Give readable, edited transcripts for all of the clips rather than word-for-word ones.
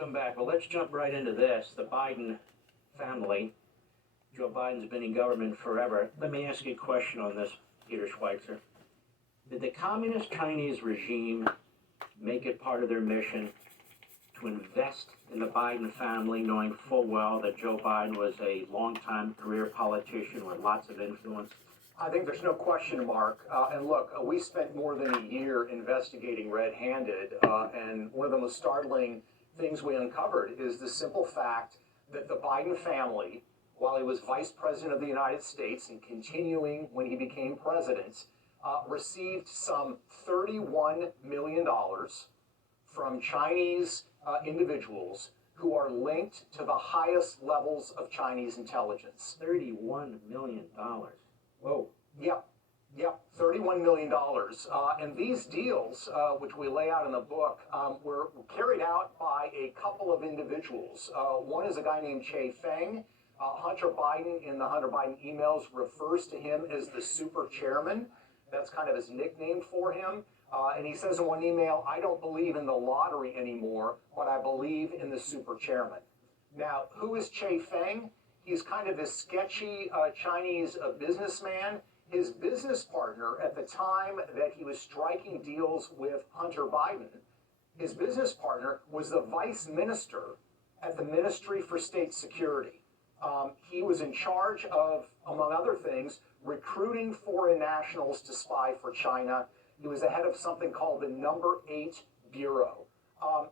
Welcome back. Well, let's jump right into this. The Biden family. Joe Biden's been in government forever. Let me ask you a question on this, Peter Schweitzer. Did the communist Chinese regime make it part of their mission to invest in the Biden family, knowing full well that Joe Biden was a longtime career politician with lots of influence? I think there's no question, Mark. And look, we spent more than a year investigating Red-Handed, and one of the most startling things we uncovered is the simple fact that the Biden family, while he was vice president of the United States and continuing when he became president, received some $31 million from Chinese individuals who are linked to the highest levels of Chinese intelligence. $31 million. Whoa. Yep, $31 million. And these deals, which we lay out in the book, were carried out by a couple of individuals. One is a guy named Che Feng. Hunter Biden, in the Hunter Biden emails, refers to him as the super chairman. That's kind of his nickname for him. And he says in one email, I don't believe in the lottery anymore, but I believe in the super chairman. Now, who is Che Feng? He's kind of this sketchy Chinese businessman. His business partner at the time that he was striking deals with Hunter Biden, his business partner was the vice minister at the Ministry for State Security. He was in charge of, among other things, recruiting foreign nationals to spy for China. He was the head of something called the Number 8 Bureau.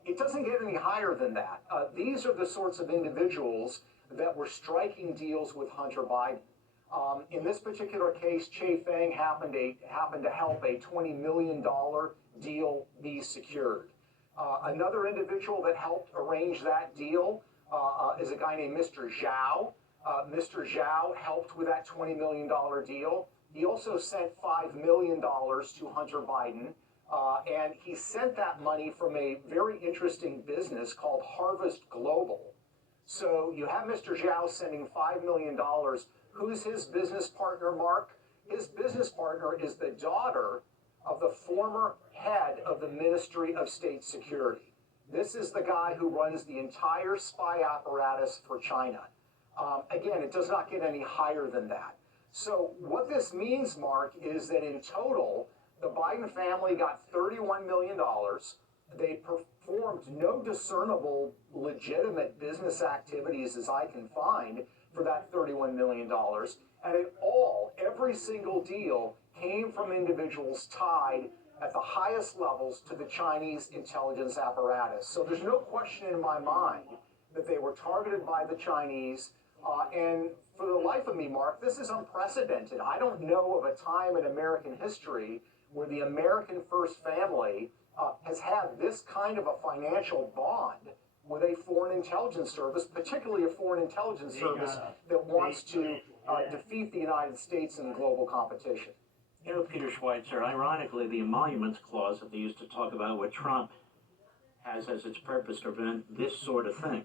It doesn't get any higher than that. These are the sorts of individuals that were striking deals with Hunter Biden. In this particular case, Che Feng happened to help a $20 million deal be secured. Another individual that helped arrange that deal is a guy named Mr. Zhao. Mr. Zhao helped with that $20 million deal. He also sent $5 million to Hunter Biden, and he sent that money from a very interesting business called Harvest Global. So you have Mr. Zhao sending $5 million. Who's his business partner, Mark? His business partner is the daughter of the former head of the Ministry of State Security. This is the guy who runs the entire spy apparatus for China. Again, it does not get any higher than that. So what this means, Mark, is that in total, the Biden family got $31 million. They performed no discernible legitimate business activities, as I can find, for that $31 million. And every single deal came from individuals tied at the highest levels to the Chinese intelligence apparatus. So there's no question in my mind that they were targeted by the Chinese. And for the life of me, Mark, this is unprecedented. I don't know of a time in American history where the American First Family has had this kind of a financial bond with a foreign intelligence service, particularly a foreign intelligence service that wants to defeat the United States in global competition. You know, Peter Schweitzer, ironically, the emoluments clause that they used to talk about with Trump has as its purpose to prevent this sort of thing,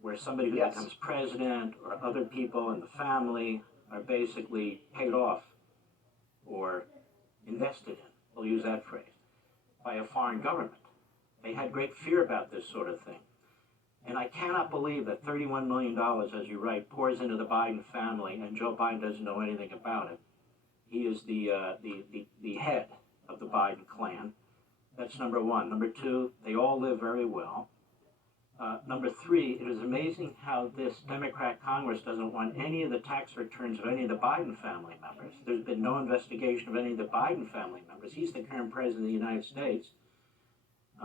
where somebody who becomes president or other people in the family are basically paid off or invested in, we'll use that phrase, by a foreign government. They had great fear about this sort of thing. And I cannot believe that $31 million, as you write, pours into the Biden family and Joe Biden doesn't know anything about it. He is the head of the Biden clan. That's number one. Number two, they all live very well. Number three, it is amazing how this Democrat Congress doesn't want any of the tax returns of any of the Biden family members. There's been no investigation of any of the Biden family members. He's the current president of the United States.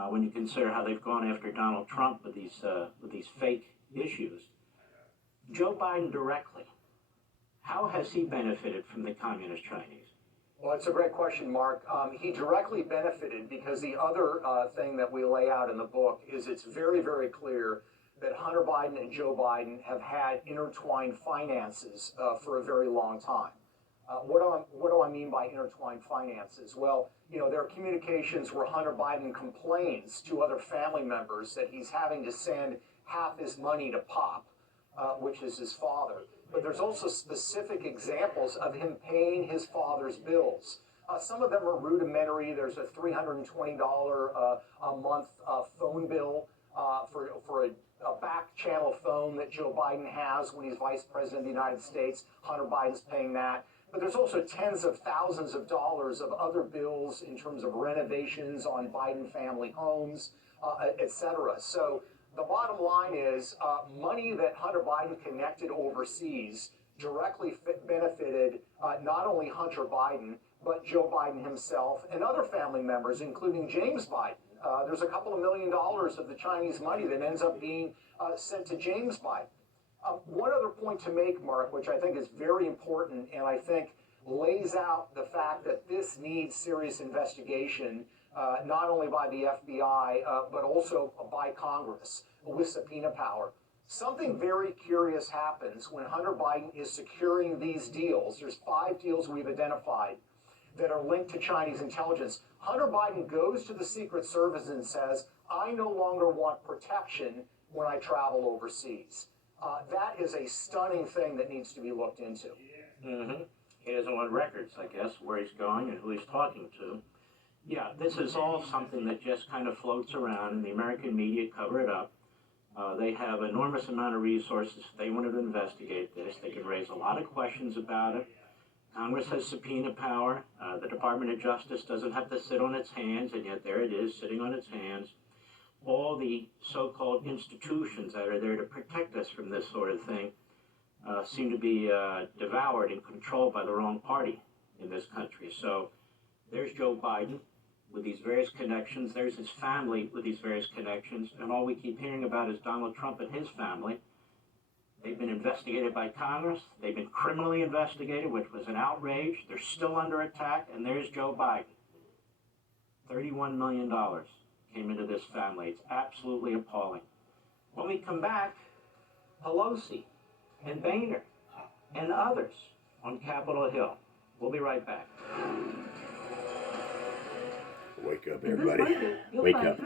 When you consider how they've gone after Donald Trump with these fake issues. Joe Biden directly, how has he benefited from the communist Chinese? Well, it's a great question, Mark. He directly benefited because the other thing that we lay out in the book is it's very, very clear that Hunter Biden and Joe Biden have had intertwined finances for a very long time. What do I mean by intertwined finances? Well, there are communications where Hunter Biden complains to other family members that he's having to send half his money to Pop, which is his father. But there's also specific examples of him paying his father's bills. Some of them are rudimentary. There's a $320 a month phone bill for a back channel phone that Joe Biden has when he's vice president of the United States. Hunter Biden's paying that. But there's also tens of thousands of dollars of other bills in terms of renovations on Biden family homes, et cetera. So the bottom line is money that Hunter Biden connected overseas directly benefited not only Hunter Biden, but Joe Biden himself and other family members, including James Biden. There's a couple of $1 million of the Chinese money that ends up being sent to James Biden. One other point to make, Mark, which I think is very important, and I think lays out the fact that this needs serious investigation, not only by the FBI, but also by Congress with subpoena power. Something very curious happens when Hunter Biden is securing these deals. There's 5 deals we've identified that are linked to Chinese intelligence. Hunter Biden goes to the Secret Service and says, I no longer want protection when I travel overseas. That is a stunning thing that needs to be looked into. Mm-hmm. He doesn't want records, I guess, where he's going and who he's talking to. Yeah, this is all something that just kind of floats around, and the American media cover it up. They have enormous amount of resources. If they wanted to investigate this, they could raise a lot of questions about it. Congress has subpoena power. The Department of Justice doesn't have to sit on its hands, and yet there it is, sitting on its hands. All the so-called institutions that are there to protect us from this sort of thing seem to be devoured and controlled by the wrong party in this country. So there's Joe Biden with these various connections. There's his family with these various connections. And all we keep hearing about is Donald Trump and his family. They've been investigated by Congress. They've been criminally investigated, which was an outrage. They're still under attack. And there's Joe Biden. $31 million came into this family. It's absolutely appalling. When we come back, Pelosi and Boehner and others on Capitol Hill. We'll be right back. Wake up, everybody. Wake up.